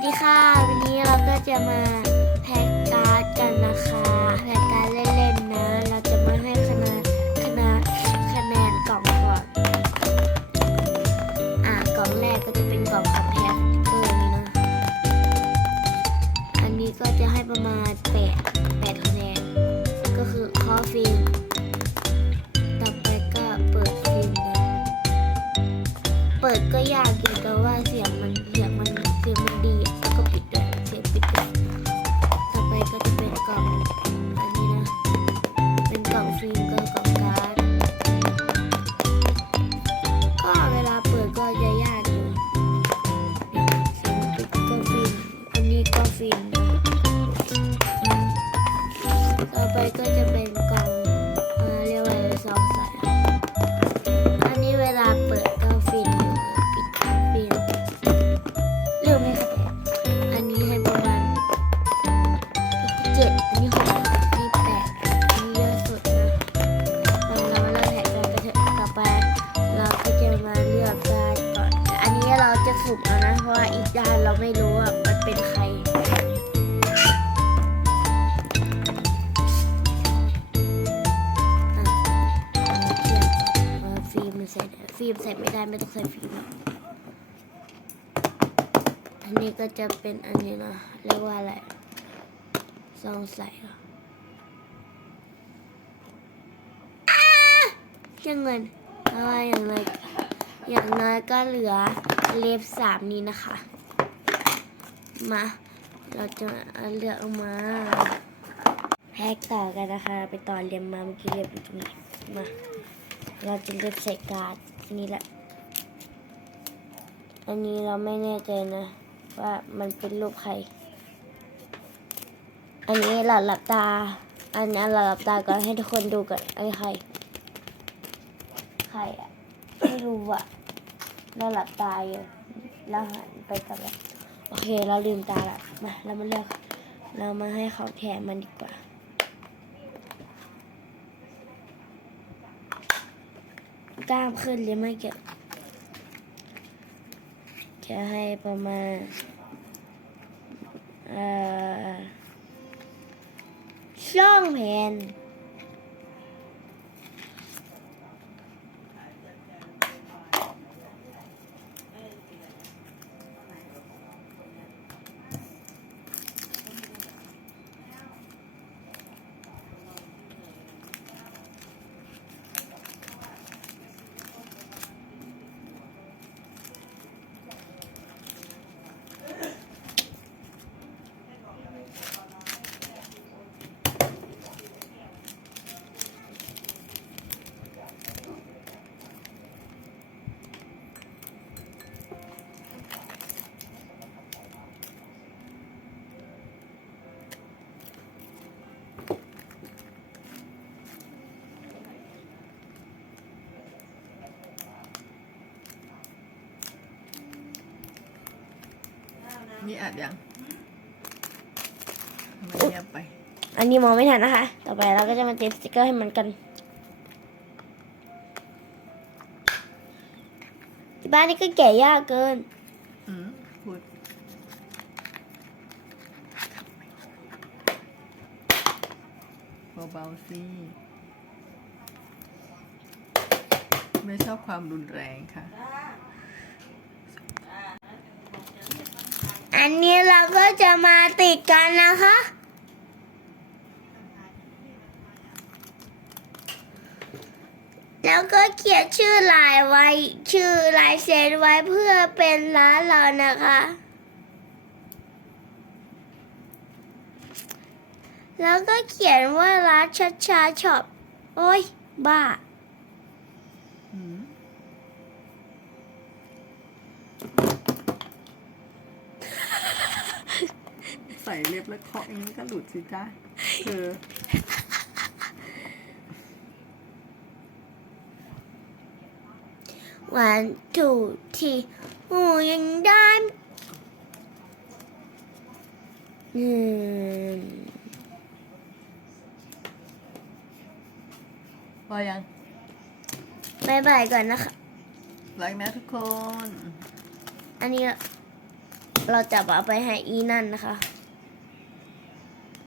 วัสดีค่ะ วันนี้เราก็จะมาแพ็กการ์ดกันนะคะ แพ็กการ์ดเล่น ฟิล์มใส่ไม่ได้ไม่ต้องใส่ฟิล์มหรอกอันนี้ก็จะเป็นอันนี้นะเรียกว่าอะไรซองใส่เหรอเงินเพราะว่าอย่างไรอย่างน้อยก็เหลือเล็บสามนี้นะคะ มา เราจะเอาเลือกออกมาแพ็กต่อกันนะคะ ไปต่อเรียมมาเมื่อกี้เรียบอยู่ตรงนี้มา เราจะเลือกใส่การ์ด นี่แหละ อันนี้เราไม่แน่ใจนะ ว่ามันเป็นรูปใคร อันนี้เราหลับตา อันนี้เราหลับตาก่อนให้ทุกคนดูก่อนไอ้ใคร ใครอะไม่รู้อะเราหลับตาอยู่แล้วหันไปกับแบบโอเค เราลืมตาละมาเรามาเลือก เรามาให้เขาแถมมันดีกว่า กล้ามขึ้นเลยไม่เกี่ยวจะให้ประมาณช่องแผ่น นี่อัดยังทำไมเงียบไป อันนี้มองไม่ทันนะคะ ต่อไปเราก็จะมาเตรียมสติกเกอร์ให้มันกัน ที่บ้านนี่ก็แก่ยากเกิน อืมพูดเบาๆสิไม่ชอบความรุนแรงค่ะ อันนี้เราก็จะมาติดกันนะคะ แล้วก็เขียนชื่อลายไว้ ชื่อลายเซ็นไว้เพื่อเป็นร้านเรานะคะ แล้วก็เขียนว่าร้านชัดชาช็อป โอ้ย บ้า อืมใส่เล็บแล้วเคาะอย่างนี้ก็หลุดสิจ้าคือวันถูทีหูยังได้หนึ่งพอยังบายบายก่อนนะคะรักนะทุกคน อันนี้เราจะเอาไปให้อีนั่นนะคะ